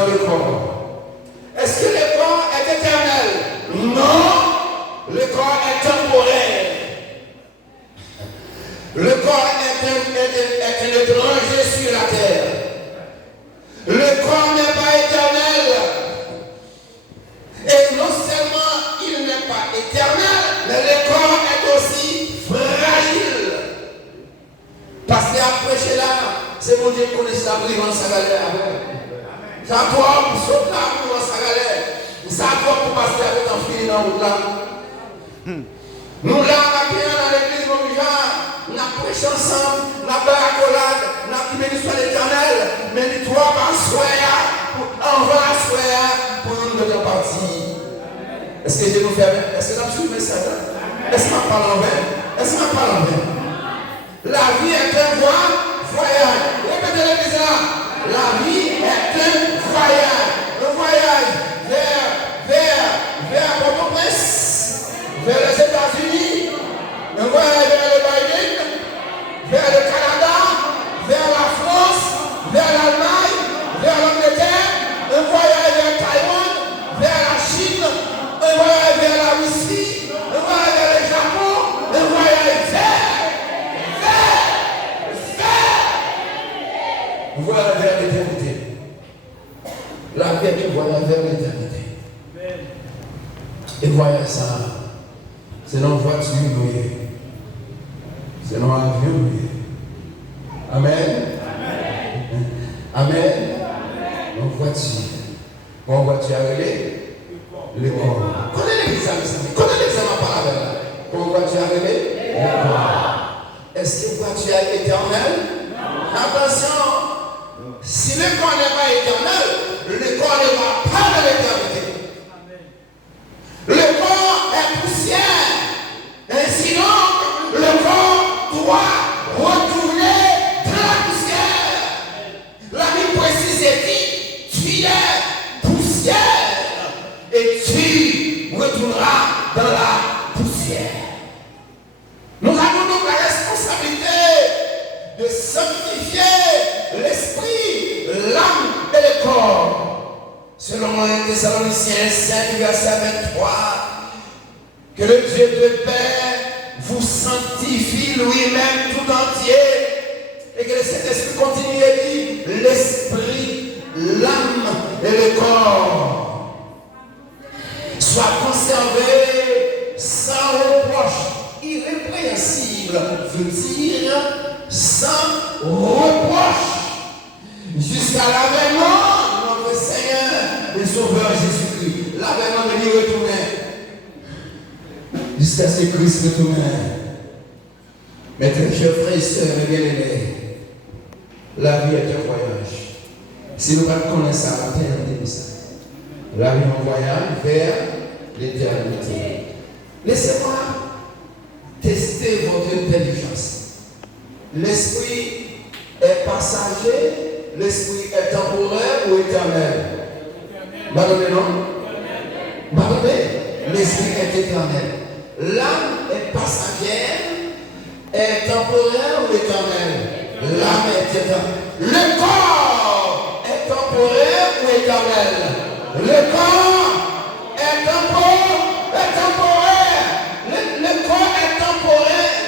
dans le corps. Est-ce que le corps est éternel? Non, le corps est temporaire. Le corps est un étranger sur la terre. Le corps n'est pas éternel. Et non seulement il n'est pas éternel, mais le corps est aussi fragile. Parce qu'après chez là, c'est mon Dieu qui connaît ça, brille dans sa galère. Ça doit pour sauter dans sa galère. Ça doit pour passer avec un fil dans le là. Nous là, dans l'église, nous avons prêché ensemble, nous avons accolade, nous avons béni soit l'éternel, mais nous trois par soya, on va à soya pour nous donner partie. Est-ce que Dieu nous fait bien? Est-ce que nous avons suivi le message? Est-ce qu'on parle en vain? Est-ce qu'on parle en vain? La vie est un voyage. Répétez l'église là. La vie est un voyage. Un voyage vers Port-au-Prince, vers les États-Unis, un voyage vers le Biden, vers le Canada, vers la France, vers l'Allemagne, vers l'Angleterre, un voyage vers Taïwan, vers la Chine, un voyage vers la Russie, un voyage vers le Japon, un voyage vers l'éternité. La vie est un voyage vers l'éternité. Et voyez ça, c'est dans la voiture, c'est dans l'avion. Amen. Amen. Dans la voiture. Bon, voiture arrêtée. Le corps. Connais l'examen, connais l'examen par la là. Bon, voiture arrêtée. Le corps. Est-ce que la voiture est éternelle? Attention. Si le corps n'est pas éternel, le corps ne va pas dans l'éternité. Le corps est poussière. Ainsi donc, le corps doit retourner dans la poussière. La Bible précise et dit, tu es poussière et tu retourneras dans la poussière. Nous avons donc la responsabilité de sanctifier l'esprit, l'âme et le corps. Selon 1 Thessaloniciens 5, verset 23, que le Dieu de paix vous sanctifie lui-même tout entier, et que le Saint-Esprit continue et dit, l'esprit, l'âme et le corps soient conservés sans reproche, irrépréhensible, veut dire sans reproche, jusqu'à l'avènement de notre Seigneur et Sauveur Jésus-Christ. L'avènement de lui retourner jusqu'à ce que Christ retourne. Mais très chers frères et sœurs, mes bien-aimés, la vie est un voyage. Si nous ne connaissons pas la terre, on dit ça. La vie est un voyage vers l'éternité. Laissez-moi tester votre intelligence. L'esprit est passager, l'esprit est temporaire ou éternel? Pardonnez, non? Pardonnez, l'esprit est éternel. L'âme est passagère, est temporaire ou éternelle? L'âme est éternelle. Le corps est temporaire ou éternel? Le corps est temporaire. Le corps est temporaire.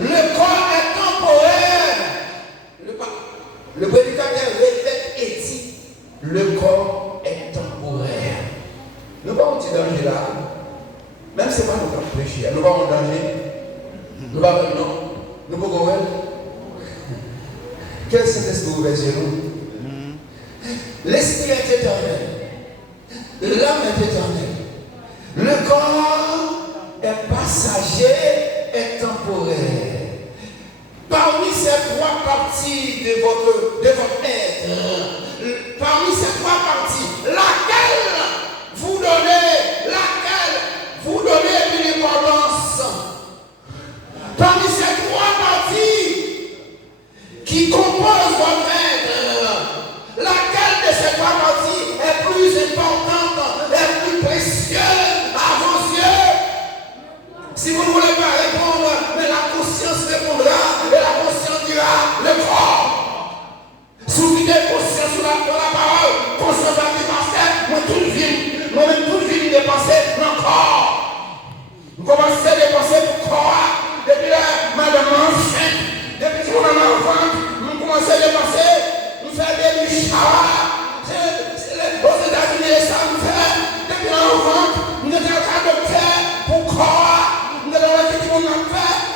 Le corps est temporaire. Le prédicateur répète et dit, le corps est temporaire. Nous pas en petit danger là. Même si ce n'est pas nous qui prêchons, nous pas en danger. Nous pas non. Nous pas en quel Saint-Esprit ouvert sur nous? L'esprit est éternel. L'âme est éternelle. Le corps est passager et temporaire. Parmi ces trois parties de votre être, parmi ces trois parties, laquelle vous donnez une importance? Parmi ces trois parties qui composent votre être, laquelle de ces trois parties est plus importante, est plus précieuse à vos yeux? Si vous ne voulez pas répondre, mais la conscience répondra, et la conscience dira le corps. Si vous dites conscience sur la parole, conscience va dire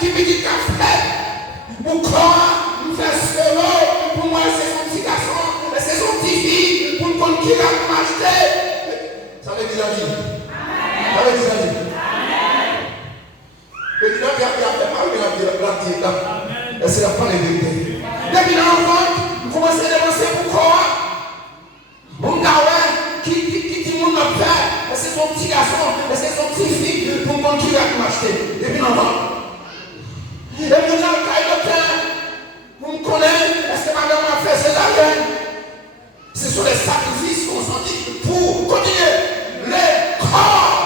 qui petit café, mon corps, me fait solo, pour moi c'est son petit garçon, c'est son petit fille, pour me comprendre qui va m'acheter. Ça veut dire la vie. Ça veut dire la vie. Le président qui a fait parler de la et c'est la fin de vérité. Depuis l'enfant, vous commencez à dépenser pour quoi? Mon gars, qui dit mon père, c'est son petit garçon, c'est son petit fille, pour me comprendre qui va m'acheter. Depuis l'enfant. Et puis, dans le cas de vous me connaissez, est-ce que madame a fait ses affaires? Ce sont les sacrifices consentis pour continuer. Le corps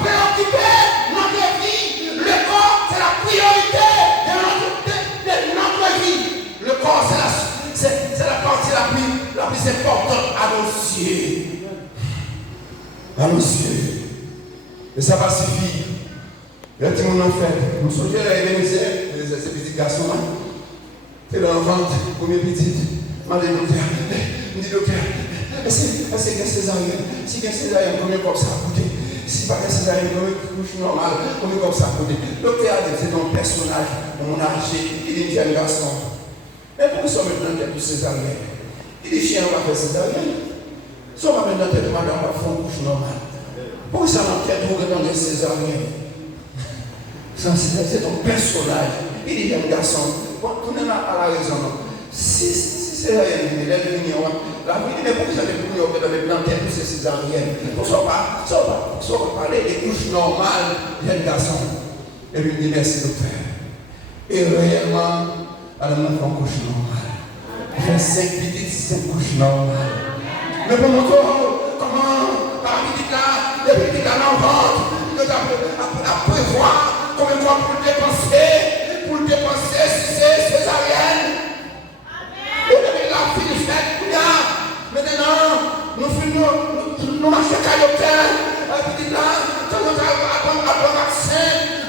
préoccupé notre vie. Le corps, c'est la priorité de notre vie. Le corps, c'est la partie la plus importante à nos yeux. À nos yeux. Et ça va suffire. Le petit monde en fait, nous sommes ces petits garçons là. C'est dans le ventre, premier petit. Je dis docteur, est-ce qu'il y a césarienne? Si il y a césarienne, combien comme ça a coûté? Si pas de césarienne, combien couche normale, combien comme ça a coûté? Docteur a dit, c'est ton personnage, mon âge, il est un garçon. Mais pourquoi ça maintenant qu'il y a plus césarienne? Il dit, chien, on va faire césarienne. Si on va maintenant tête de madame, on va faire une couche normale. Pourquoi ça m'a tête pour regarder césarienne? C'est ton personnage. Il dit, un garçon, on est à la raison. Si c'est rien, il est venu, la vie n'est pas jamais venu avec planter tous ces césariennes. On ne va parler des couches normales d'un garçon. Et lui dit, merci docteur. Et réellement, elle a fait une couche normale. J'ai 5 petites, 5 couches normales. Mais pour montrer comment, par la petite là, les petites là dans le ventre, à prévoir. Combien de fois pour dépenser si c'est césarienne? Et depuis la fille faite, maintenant, nous marchons qu'à l'hôtel, puis là, quand on a un vaccin, un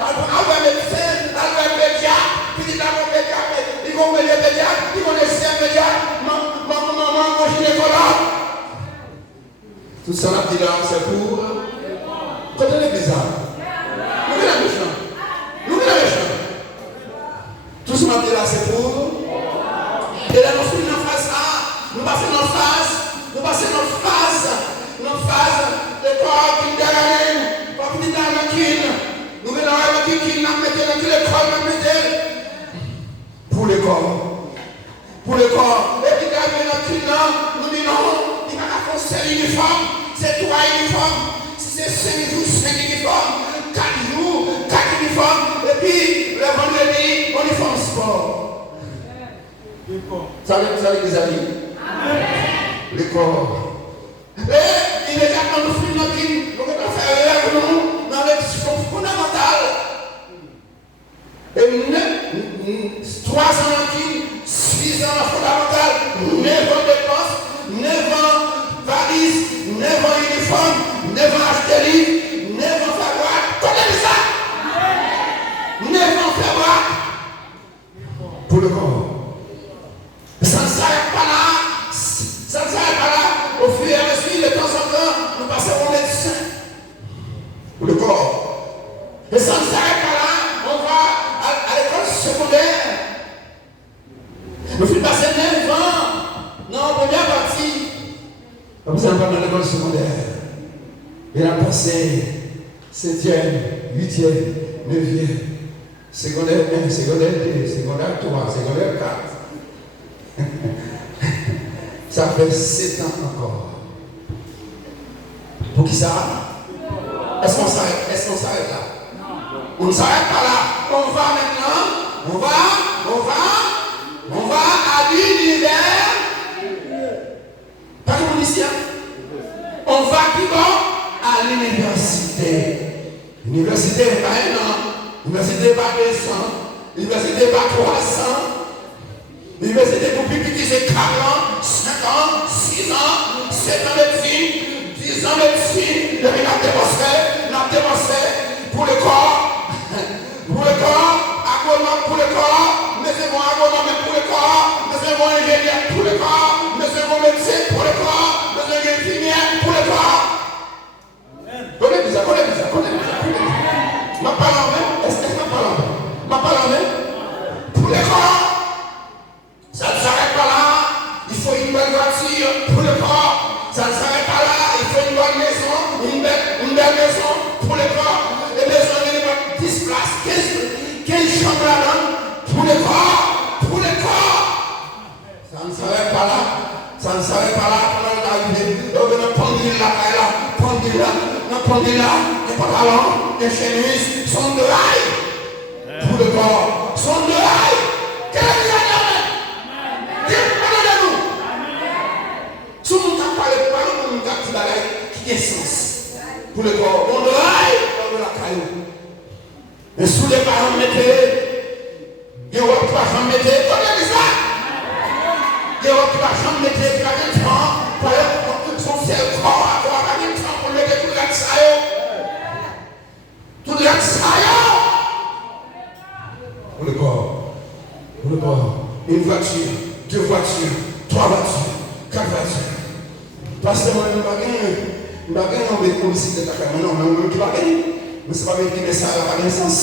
médecin, un média, puis là, ils vont me les médias, ils vont laisser un média, maman, mon gynécologue. Tout ça là, c'est pour. Quand est bizarre. Tout ce matin là c'est pour. Et là nous finissons notre phase A, nous passons notre phase, le corps qui derrière, pas petit dans la quine. Nous mettons la quine, nous mettons dans le corps, nous mettons. Pour le corps. Et puis derrière la quine, nous disons non, il va pas faire uniforme, c'est 3 uniformes. Si c'est 5 jours, 5 uniformes. 4 jours, 4 uniformes, et puis le vendredi, on y fait un sport. Ça veut dire les amis. Le corps. Et immédiatement, nous finissons notre vie, nous allons faire nous dans les fondamentales. Et 3 ans en qui, 6 ans fondamental, 9 ans de poste, 9 ans valise, 9 ans uniforme, 9 ans acheter livre, 9 ans faire. Connaissez ça? 9 ans faire pour le corps. Ça ne s'arrête pas là. Ça ne s'arrête pas là. Au fur et à mesure, de temps en temps, nous passons au médecin. Pour le corps. Et ça ne s'arrête pas là. On va à l'école secondaire. Nous faisons passer 9 ans. Non, première partie. Nous allons pas dans l'école secondaire. Et la passé 7e, 8e, 9e, secondaire 1, secondaire 2, secondaire 3, secondaire 4. Ça fait 7 ans encore. Pour qui ça? Est-ce qu'on s'arrête là? Non. On ne s'arrête pas là. On va maintenant, on va à l'univers. Pas tout le monde ici, on va qui va? À l'université. L'université n'est pas 1 an. L'université n'est pas 200. L'université n'est pas 300. L'université pour plus petit c'est 4 ans, 5 ans, 6 ans, 7 ans de médecine, 10 ans de médecine. Et puis n'a dépensé pour le corps. Pour le corps, agronome pour le corps, mais c'est bon agronome pour le corps, mais c'est bon ingénieur pour le corps, mais c'est bon médecin pour le corps, mais c'est bon infirmière pour le corps. Connais-vous ça. Ma parole, pour le corps, pour le corps. Ça ne s'arrête pas là. Ça ne s'arrête pas là. On va arriver. On va pendule là, pendule là, les pantalons, les chemises sont de l'ail. Pour le corps, sont de l'ail. Quel est le Dieu-nous. Si on ne parle pas, on ne parle pas qui est sens. Pour le corps, on de l'ail, on de la caillou. Et sous les parents mettez, il y a un autre parent mettez, connaissez ça? Il y a un autre parent mettez, il y a un temps, pour son seul corps, avoir un temps pour mettre tout le saillot. Tout le saillot. Pour le corps, pour le corps. Une voiture, deux voitures, trois voitures, quatre voitures. Parce que moi, je ne vais pas gagner un homicide de ta caméra, non, mais je ne vais pas gagner. Mais ce n'est pas dire que ça n'a pas de sens.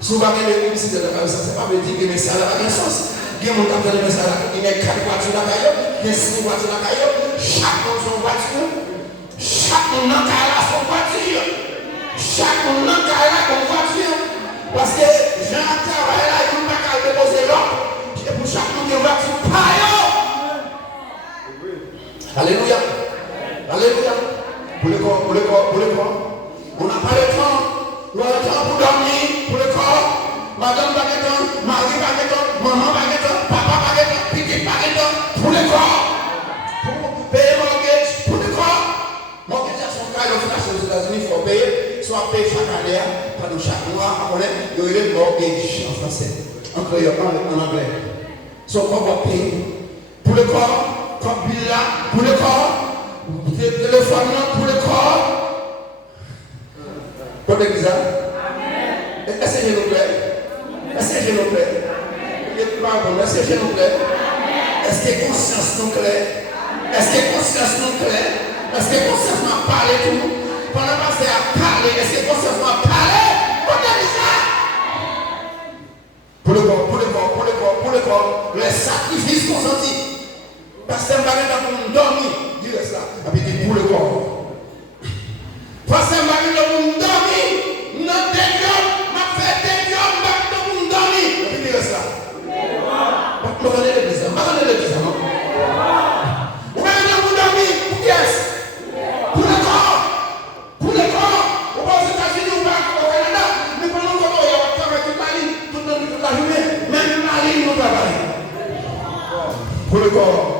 Si vous avez un homicide de ta caméra, ce n'est pas dire que ça n'a pas de sens. Il y a un temps de message, il y a 4 voitures dans la caillou, il y a 6 voitures dans la caillou, chaque monde son voiture, chaque monde dans la caillou son voiture, chaque monde dans la caillou son voiture. Parce que j'ai un travail là, il ne peut pas déposer l'autre, et pour chaque monde qui a une voiture, alléluia. Alléluia. Pour le corps, pour le corps, pour le corps. On n'a pas le temps. On a le temps pour dormir, pour le corps. Madame pas le temps, Marie pas le temps, maman pas le temps, papa pas le temps, petit pas le temps, pour le corps. Pour payer mortgage, pour le corps. Mortgage à son cas, il faut aux États-Unis, il faut payer. Soit payer chaque année, pas de chaque mois, on est, il y a le mortgage en français, en anglais. Soit qu'on va payer. Pour le corps, comme Bill là, pour le corps. Téléphone pour le corps. Pour l'église. Est-ce que je nous plaît? Est-ce que je nous plaît? Est-ce que je nous plaît? Est-ce que conscience nous plaît? Est-ce que conscience nous plaît? Est-ce que conscience m'a parlé tout? Pendant que pasteur a parlé, est-ce que conscience m'a parlé? Pour l'église. Pour le corps, pour le corps, pour le corps, pour le corps. Les sacrifices consentis. Pasteur m'a dit pour nous dormir. Ça, avec pour le corps. Parce que je vais dormir, notre dégueu, ma fête dégueu, je vais dormir. Avec ça. Je vais donner l'église, je vais donner l'église. Vous allez dormir, pour qui est-ce? Pour le corps. Pour le corps. On va aux États-Unis, on va au Canada, mais pendant qu'on va travailler toute la nuit, toute la journée, même la nuit, nous travaillons. Pour le corps.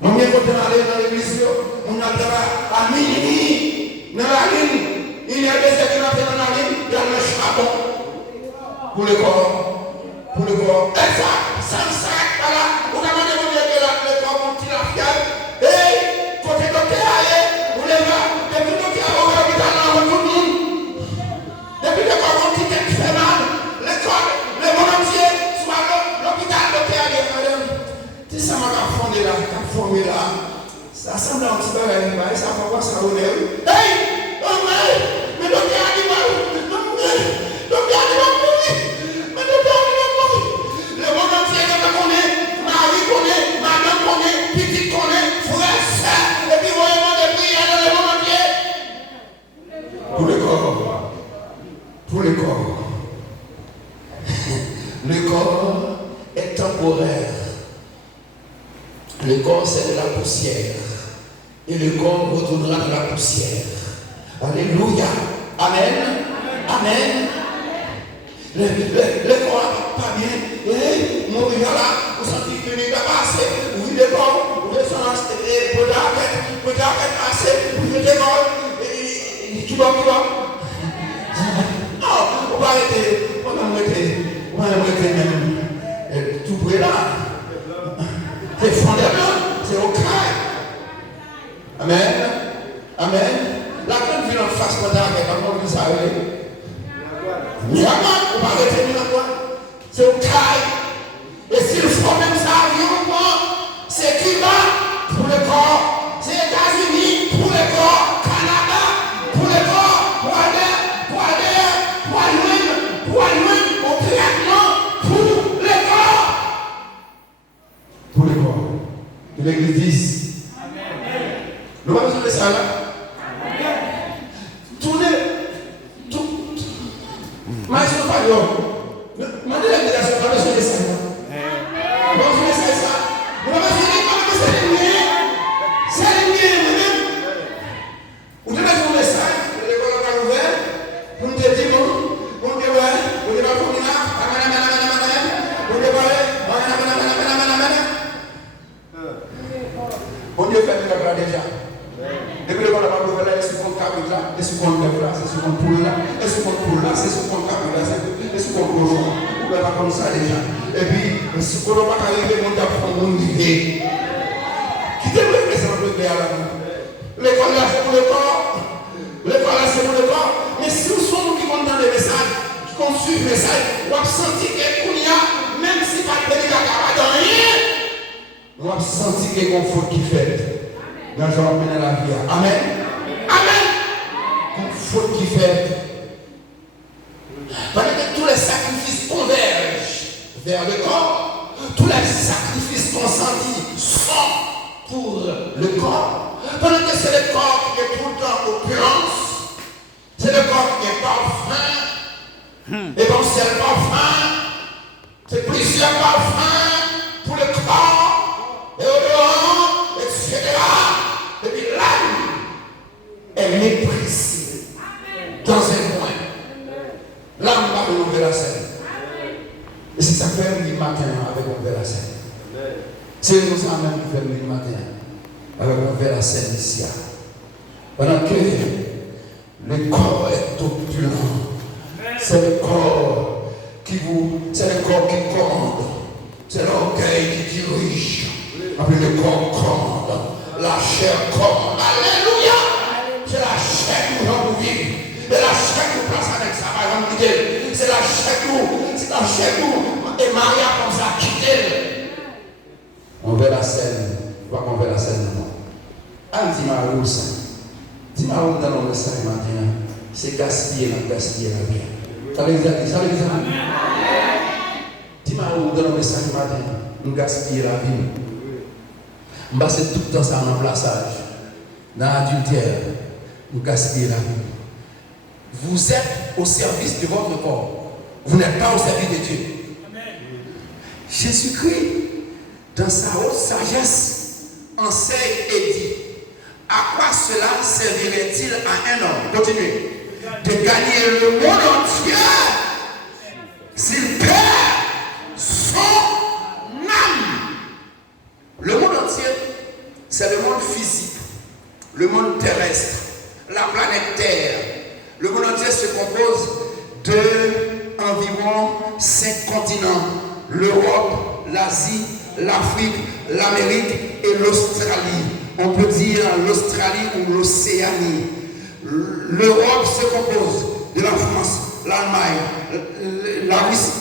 On vient pour aller dans l'église, on a à minuit, dans la ligne, il y a des étudiants dans la ligne, il y a le charbon pour le corps, pour le corps. Et ça ne s'arrête pas là. On a demandé au Dieu le corps pour tirer la fièvre. Et côté docteur, allez, vous les va, depuis le docteur, on va l'hôpital dans tout le monde. Depuis le corps, on dit qu'il fait mal, le corps, le monde entier, soit l'hôpital, docteur, allez, c'est ça m'a fondé là. Ça semble un petit peu à ça va voir ça au nez. Hey! Oh mais le docteur a dit le docteur a dit mais le docteur a dit le monde entier connaît, Marie connaît, madame connaît, petite connaît, frère, soeur, et puis voyez-moi des prières dans le monde entier. Pour le corps. Pour le corps. Le corps est temporaire. Le corps, c'est de la poussière. Et le corps retournera de la poussière. Alléluia. Amen. Amen. Le corps n'a pas bien. Et mourir là, vous sentez que vous passé. Vous le corps, vous descendez, vous arrêtez assez. Vous le corps. Qui va? Non, on va arrêter. On va arrêter même. Tout près là. C'est fondamental, c'est au craint. Amen. Amen. La grande ville en face, quand on vous savez. On va arrêter quoi? C'est au craint. Et s'il faut même ça, c'est Cuba pour le corps, c'est États-Unis pour le corps, Canada pour le corps, pour aller, au traitement pour le corps. Pour le corps. Que l'église dise. Amen. Nous allons besoin de ça là. Amen. Tournez. Tout. Mais je ne sais pas. Demandez l'invitation, pas besoin de ça. Pas besoin de ça. Vous n'avez pas besoin de ça. C'est le mien, vous-même. Vous devez faire un message, l'école est ouverte, pour nous dire, pour nous dire, vous devez faire un message, vous devez on Dieu fait le travail déjà. Depuis le temps, on va faire ce qu'on câble là, et ce qu'on lève là, c'est ce qu'on poule là, et ce qu'on poule là, c'est ce qu'on câble là, et ce qu'on poule là. On va comme ça déjà. Et puis, ce qu'on va arriver, on va prendre mon idée. Qui te veut que ça me plaît à la main? L'école là, c'est pour le corps. L'école là, c'est pour le corps. Mais si nous sommes qui vont dans les messages, qui vont suivre les messages, on va sentir qu'il y a, même si pas de bénédiction, dans rien. On a senti qu'il y a un faute qui fait. Dans Jean mener la vie. Amen. Amen. Un faute qui fait. Parce que tous les sacrifices convergent vers le corps. Tous les sacrifices consentis sont pour le corps. Pendant que c'est le corps qui est tout le temps opulence. C'est le corps qui est parfum. Et bon, c'est le parfum. C'est plusieurs parfums pour le corps. Et au dehors, etc. Et puis l'âme est méprisée dans un coin. L'âme va renouveler la scène. Et c'est ça que fait le matin avec on fait la scène. C'est nous ça même qui fait le matin avec on fait la scène ici. Pendant que le corps est opulent. C'est le corps qui commande. C'est l'orgueil qui dirige. Après le corps commande, la chair commande. Alléluia! C'est la chair qui nous vivre. C'est la chair qui nous place avec sa main quitter. C'est la chair qui nous est mariée comme ça quitter. On veut la scène. On veut la scène maintenant. Un dimanche, dimanche dans le message matin, c'est gaspiller la vie. Ça veut dire dimanche dans le message matin, nous gaspiller la vie. On passe tout le temps ça en plaçage. Dans l'adultère, nous gaspillons la vie. Vous êtes au service de votre corps. Vous n'êtes pas au service de Dieu. Jésus-Christ, dans sa haute sagesse, enseigne et dit: à quoi cela servirait-il à un homme? Continuez. De gagner le monde entier s'il perd son âme. Le monde entier, c'est le monde physique, le monde terrestre, la planète Terre. Le monde entier se compose de environ 5 continents: l'Europe, l'Asie, l'Afrique, l'Amérique et l'Australie. On peut dire l'Australie ou l'Océanie. L'Europe se compose de la France, l'Allemagne, la Russie,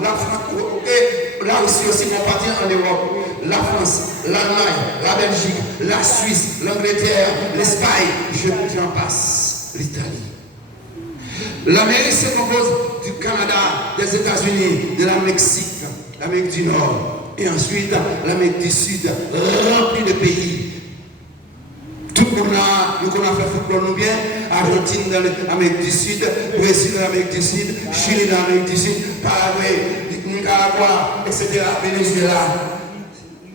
la France et la Russie aussi compartie en Europe. La France, l'Allemagne, la Belgique, la Suisse, l'Angleterre, l'Espagne, j'en passe, l'Italie. L'Amérique se compose du Canada, des États-Unis, de la Mexique, l'Amérique du Nord, et ensuite l'Amérique du Sud, remplie de pays. Tout le monde nous connaissons fait football nous bien, Argentine dans l'Amérique du Sud, Brésil dans l'Amérique du Sud, Chili dans l'Amérique du Sud, Paraguay, Nicaragua, etc., Venezuela.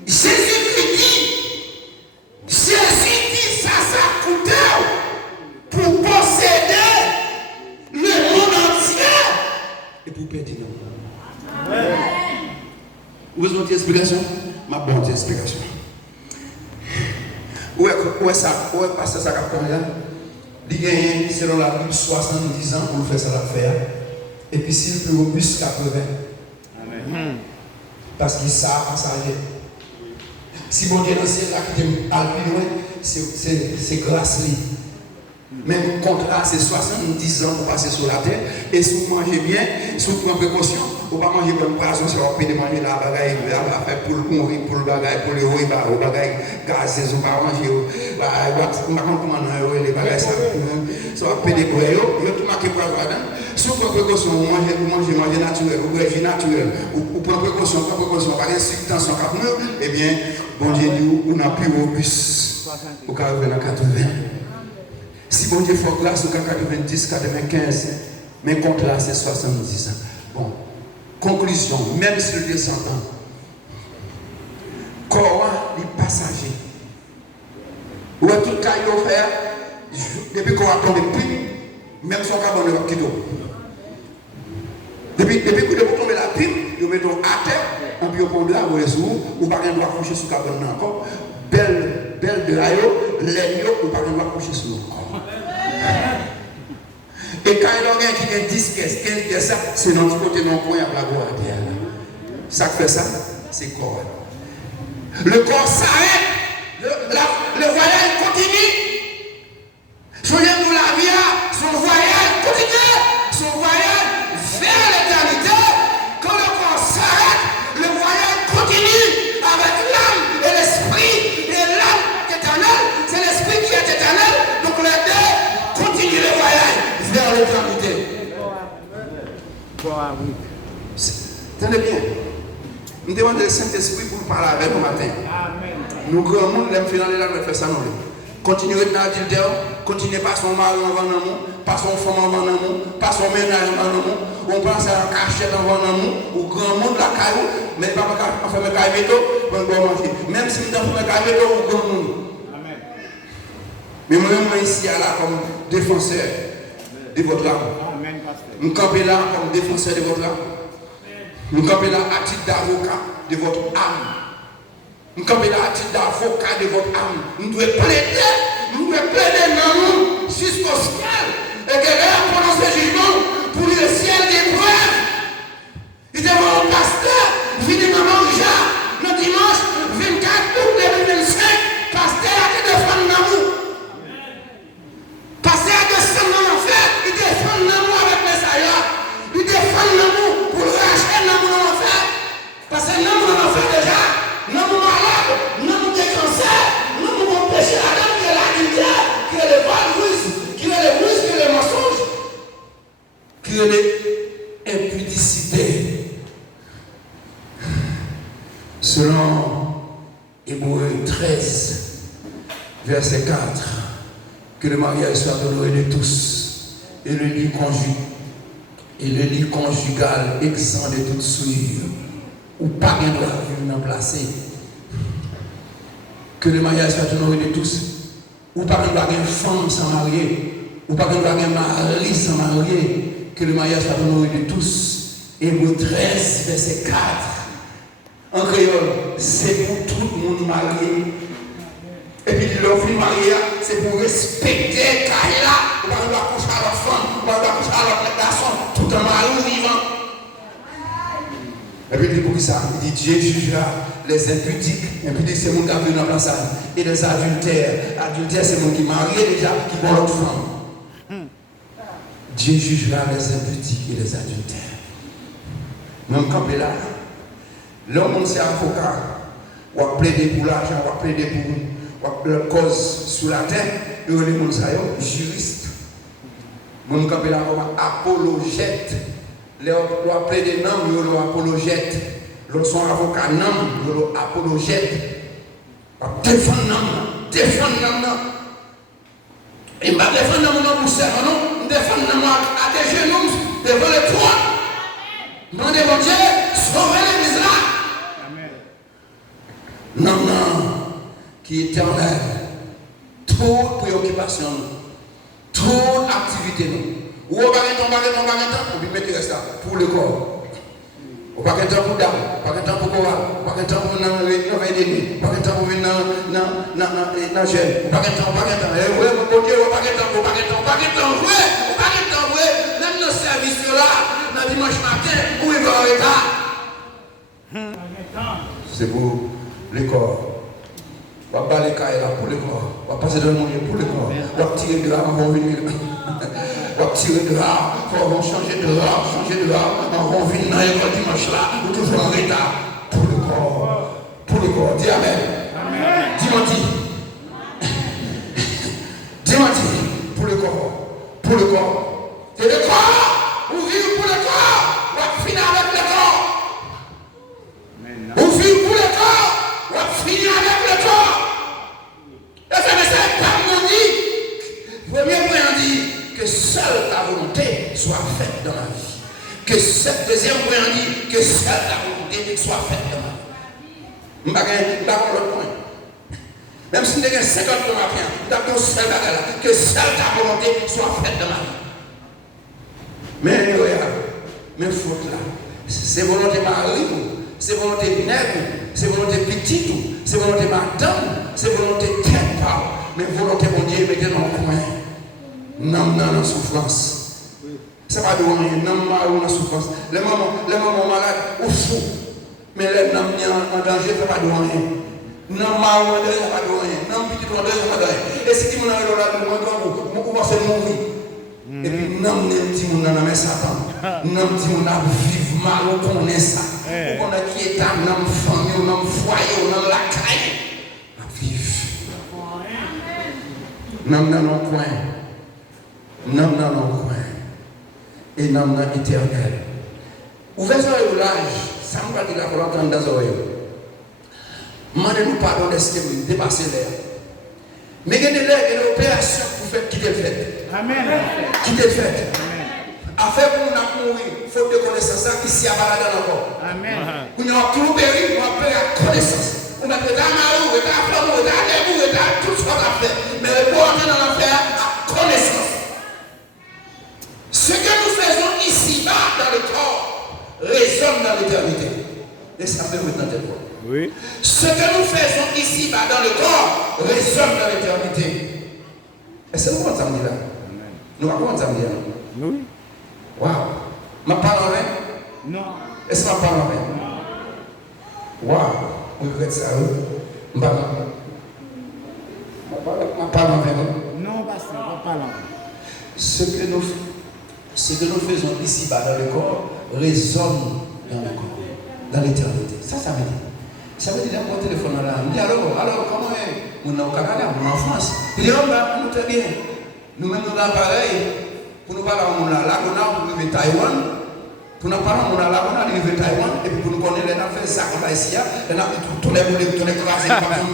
Jésus dit, ça coûte pour posséder le monde entier et pour perdre le monde. Vous avez une explication? Ma bonne explication. Où est ça? Où est passé ça comme là? Il gagne selon la Bible 70 ans pour faire ça l'affaire. Et puis s'il peut robuste 80. Amen. Parce qu'il savent passager. Si mon Dieu dans le ciel là qui est alpinois, c'est grâce lui. Même contrat, c'est 70 ans pour passer sur la terre. Et si vous mangez bien, si vous prenez précaution, vous ne pouvez pas manger comme poisson, si vous pouvez manger la bagaille, la faire pour le mourir, pour le bagaille, pour le roi, le bagaille gazé, vous ne pouvez pas manger. Vous ne pouvez pas comment les bagailles, ça va péter pour eux. Vous tout marqué pour avoir dedans. Si vous prenez précaution, vous mangez naturel, vous mangez naturel, vous prenez précaution, pas de substance en cap, eh bien, bon Dieu dit, vous n'avez plus robuste. Vous avez dans 80. Si bon Dieu fait grâce au 90, 95, mais contre là c'est 70 ans. Bon, Conclusion, même si le descendant, corps est passager. Ou tout le cas, il faire, depuis qu'on a tombé plus, même si on a tombé le kilo. Depuis que vous tombez la pipe, vous mettez à terre, on peut prendre là, vous êtes ou pas qu'on doit coucher sur le cabane encore. Belle de l'aïe, l'aïe, ou pas qu'on doit coucher sur le corps. Et quand il y a quelqu'un qui a 10 caisses, 15 caisses, c'est notre côté non coin à la voie à terre. Ça fait ça, c'est corps. Le corps s'arrête, le voyage continue. Souvenez nous la vie, son voyage continue, son voyage vers l'éternité. Quand le corps s'arrête, le voyage continue avec l'âme et l'esprit. Et l'âme éternelle, c'est l'esprit qui est éternel. Donc les deux continuent le voyage vers l'éternité. Tenez bien. Nous demandons le Saint-Esprit pour parler avec nous matin. Nous, grand monde, l'aime faire dans les faire ça. Continuez dans l'adultère, continuez pas son mari en amour, pas son femme en amour, pas son ménage en amour. On pense à un cachet en amour, ou grand monde la caillou, mais pas en faire un caillou, même si nous avons fait un caillou, ou grand monde. Mais moi, ici, comme défenseur de votre âme. Nous campons là comme défenseur de votre âme. Nous campons là à titre d'avocat de votre âme. Nous campons là à titre d'avocat de votre âme. Nous devons plaider dans nous jusqu'au ciel. Et que là, pendant ce jugement, pour le ciel des preuves, il devait au pasteur, venir dans le dimanche 24 août 2025, pasteur a été défendu dans nous. Pasteur a descendu dans l'enfer, il défend l'amour avec les ailleurs. Il défend l'amour pour racheter l'amour dans l'enfer. Parce que l'amour dans l'enfer déjà, l'amour malade, l'amour des cancers, l'amour mon péché, Adam qui est l'adultère, qui est le vol ruse, qui est le ruse, qui est le mensonge, qui est l'impudicité. Selon Hébreux 13, verset 4, que le mariage soit honoré de tous, et le lit conjugal exempt de toute souillure, ou pas de droit venir placer. Que le mariage soit honoré de tous, ou pas de droit une femme sans marier, ou pas de droit un mari sans marier. Que le mariage soit honoré de tous. Hébreux 13, verset 4. En créole, c'est pour tout le monde marié. Et puis l'offre mariée, c'est pour respecter Kaila. On va coucher à la femme, on va coucher à l'autre garçon, tout en mari vivant. Et puis il dit pour ça, il dit Dieu jugera les impudiques. Impudiques, c'est mon qui a vu dans la place. Et les adultères. Adultères, c'est mon qui marié déjà, qui vont l'autre femme. Dieu jugera les impudiques et les adultères. Même quand il est là, l'homme, c'est avocat. On va plaider pour l'argent, on va plaider pour la cause sur la terre. Et on est juriste. Mon cap est là comme apologète. Les on plaider non, ils sont apologète. Ils sont avocats non, ils sont apologète. Défendre non. Et je défendre non pour ça, non. Défendre non à tes genoux, devant le trône. Demandez mon Dieu, sauvez l'église là. Non, qui est éternel. Trop de préoccupation, trop d'activité. Ou on va mettre on peut mettre ça pour le corps. On va mettre pour dame, on va mettre pour chorale, on va mettre pour dans l'ennemi, on va mettre pour dans jeune, on va mettre, ouais, mon Dieu, on va mettre, même dans ce service là, dans dimanche matin, où il va en retard. C'est pour le corps. On va balayer là pour le corps. On va passer dans le monde pour le corps. On va tirer de là, on va revenir. On va tirer de là, on va changer de là, on va revenir dans l'école dimanche là, ou toujours en retard. Pour le corps. Pour le corps. Dis Amen. Dis-moi, pour le corps. Pour le corps. C'est le corps. Vous vivez pour le corps. On va finir avec le corps. Vous vivez pour le corps. On va finir avec le corps. Et ça me sert comme on dit. Premier point, on dit que seule ta volonté soit faite dans la vie. Que cette deuxième point dit que seule la volonté soit faite de ma vie. Je ne vais pas l'autre point. Même si nous avons 50 points à faire, nous avons seul là, que seule ta volonté soit faite de ma vie. Mais regarde, mes fautes là, c'est volonté mari, c'est volonté vinaigre, c'est volonté petite, c'est volonté madame, c'est volonté tête pas, mais volonté mon Dieu mettez dans le coin. Non, souffrance. Ça va de rien, non, mal ou souffrance. Les mamans malades ou fous, mais les mamans en danger, ça va de rien. Non, mal ou en danger, ça va de rien. Non, petit ou en danger, ça va de rien. Et si tu m'en as là, moi, commence à mourir. Et puis, non, petit moun nan Satan. Non, petit moun nan vive mal, on connaît ça. On a qui est dans la famille, dans le foyer, dans la caille. On vive. Non, dans le coin. Non, dans le coin. Et non, dans l'éternel. Ouvrez les l'âge, ça me va dire la volonté dans les oreilles. Demandez-nous pardon de ce que vous dépassez l'air. Mais il y a des opérations pour faire quitter le fait. Amen. Quitter le fait. Affaire pour nous mourir, il faut de connaissance qui s'y a baladé encore. Amen. Vous n'avez plus péri, vous avez la connaissance. Vous n'avez pas mal, vous avez la flamme, vous avez la début, vous avez tout ce qu'on a fait. Mais le bon Dieu dans l'affaire a connaissance. Ce que nous faisons ici-bas dans le corps résonne dans l'éternité. Laissez-moi maintenant te voir. Oui. Ce que nous faisons ici-bas dans le corps résonne dans l'éternité. Est-ce que nous comptons ça là? Nous racontons ça là? Oui. Waouh. Ma parole avec? Non. Est-ce que ma parole avec? Waouh. Vous regrettez ça? Ma parole avec? Non, pas parlant. Ce que nous faisons ici-bas dans le corps résonne dans le corps, dans l'éternité. Ça veut dire. Ça veut dire mon téléphone là. Je dis alors comment est? On est au Canada, on est en France. Il dit, nous très bien. Nous-mêmes, nous avons pareil. Pour nous parler, on a là, on a arrivé Taïwan. Pour nous parler, on a là, on a arrivé Taïwan. Et puis pour nous connaître, on a fait ça comme ici. On a tous les boulets, tous les crasés, comme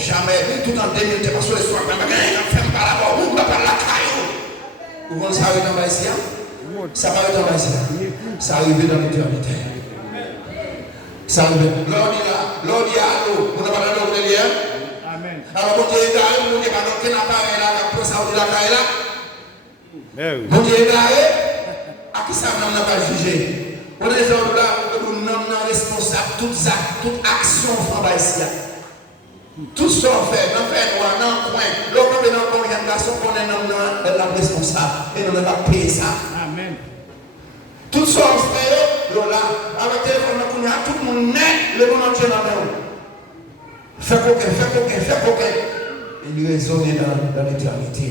jamais, tout en 2 minutes, parce que les soirs, on a fait par là-bas, on va parler la caillou. Vous pensez ça arrive dans ici? Ça va arriver dans ici. Ça arrive dans l'éternité. Ça arrive. L'on dit allô, on n'a pas de lien. Amen. Alors, vous dites, vous n'avez pas de appareil là, pour ça, vous dites la caille là. Vous dites, à qui ça n'a pas jugé? On est là, nous sommes responsables de toute action en ici. Tout ce qu'on fait, dans le noir, dans le coin, l'autre dans le coin, il y a une personne qu'on est la responsable et nous devons pas payer ça. Amen. Tout ce qu'on fait, là, avec le téléphone, tout le monde naît, le bon Dieu dans le monde. Fais coquin. Et nous raisonnons dans l'éternité.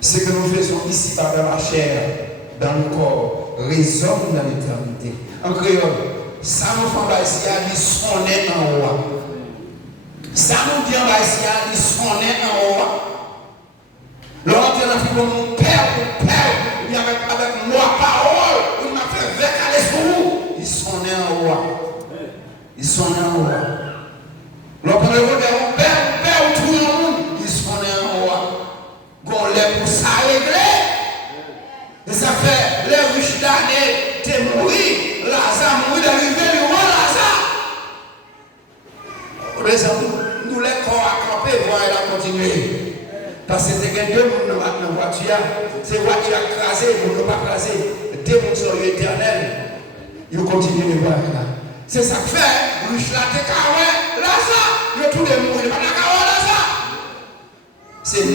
Ce que nous faisons ici par la chair, dans le corps, résonne dans l'éternité. En créole, ça nous fait ici, ils sont nés en haut. Ça nous dit en ici, ils sont nés en haut. Lorsque nous avons mon père, il y a avec moi parole, il m'a fait vercaler sur vous. Ils sont nés en haut. Ils sont nés en haut. Lorsque nous avons mon père, tout le monde, ils sont nés en haut. Qu'on les pousse à régler. Et ça fait les riches d'années, t'es mouru, Lazare mouru d'arriver, le roi Lazare. Nous les corps à camper, voir elle a continué. Parce que c'est que 2 personnes dans la voiture, c'est voiture crasée, vous ne pas crasé. 2 personnes sont éternelles. Ils continuent de voir là. C'est ça que fait, riche là, t'es carré, Lazare, il y a tout le monde, il n'y a pas de carré, Lazare. C'est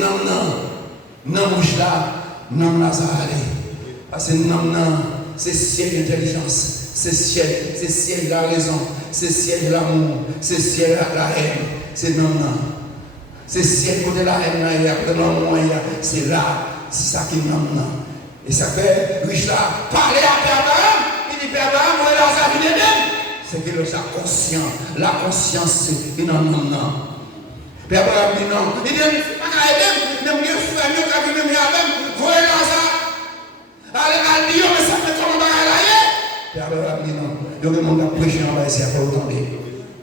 non, riche là, non, Lazare, allez. Parce que non, c'est ciel d'intelligence, c'est ciel de la raison, c'est ciel de l'amour, c'est ciel de la haine, c'est non. C'est ciel côté la haine, il y a côté l'amour, c'est là, c'est ça qui non. Et ça fait, riche là, parler à Père Abraham, il dit Père Abraham, où est Lazare venu d'Éden? C'est que sa conscience, la conscience, c'est non. Père Abraham dit non, il dit, pas qu'à Éden, il dit, frère, mieux qu'à venir avec, vous est Lazare. Allez, mais ça fait comment bagarre. Père Abraham dit non. Donc, le monde a prêché en bas ici, il faut attendre.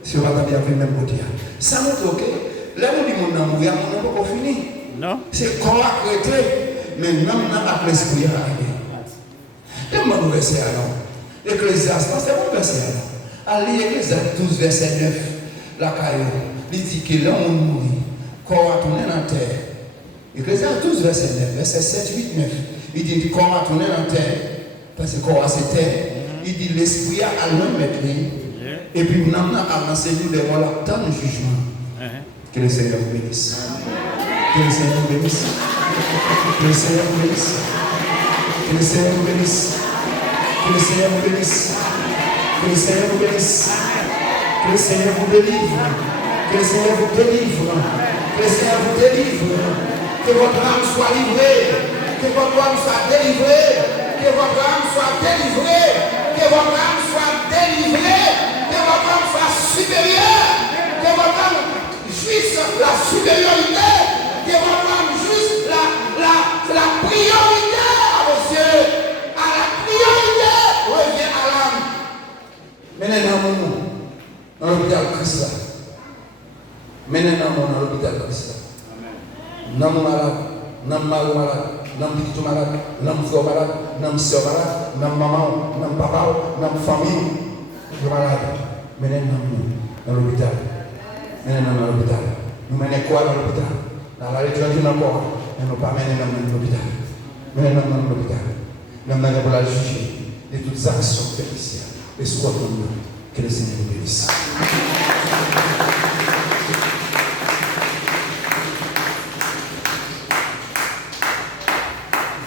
Si on va attendre avec le même côté. Ça montre ok. Là, on dit mon amour, il y a mon amour pour finir. Non. C'est corps à traiter. Mais même dans l'esprit, il y a rien. demande au verset alors. Ecclésiaste, c'est bon verset alors. À lire Ecclésiaste 12, verset 9. La caillou, il dit que l'homme mourit, corps va tourner dans la terre. Ecclésiaste 12, verset 9, verset 7, 8, 9. Il dit que corps va tourner dans la terre, parce que corps c'est terre. Il dit l'esprit a lui mettre et puis nous avons avancé nous devant la temps du jugement. Que le Seigneur vous bénisse. Que le Seigneur vous bénisse. Que le Seigneur vous bénisse. Que le Seigneur vous bénisse. Que le Seigneur vous bénisse. Que le Seigneur vous bénisse. Que le Seigneur vous délivre. Que le Seigneur vous délivre. Que le Seigneur vous délivre. Que votre âme soit livrée. Que votre âme soit délivrée. Que votre âme soit délivrée. Que votre âme soit délivrée. Que votre âme soit supérieure. Que votre âme jouisse la supériorité. Que votre âme jouisse la priorité à vos yeux. À la priorité revient à l'âme. Menez dans l'hôpital Christ là. Menez dans l'hôpital Christ là. Dans malade, dans malade, dans petit malade, dans frère malade, dans soeur malade, dans maman, dans papa, dans famille, malade. Menez dans l'hôpital. Menez dans l'hôpital. Nous menons quoi dans l'hôpital? Dans la littérature encore, nous ne pas mener dans l'hôpital. Menez dans l'hôpital. Nous n'avons pas la juger de toutes les actions faites ici. Et soit pour nous, que le Seigneur nous bénisse.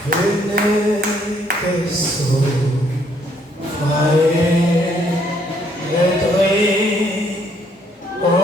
Venez que sois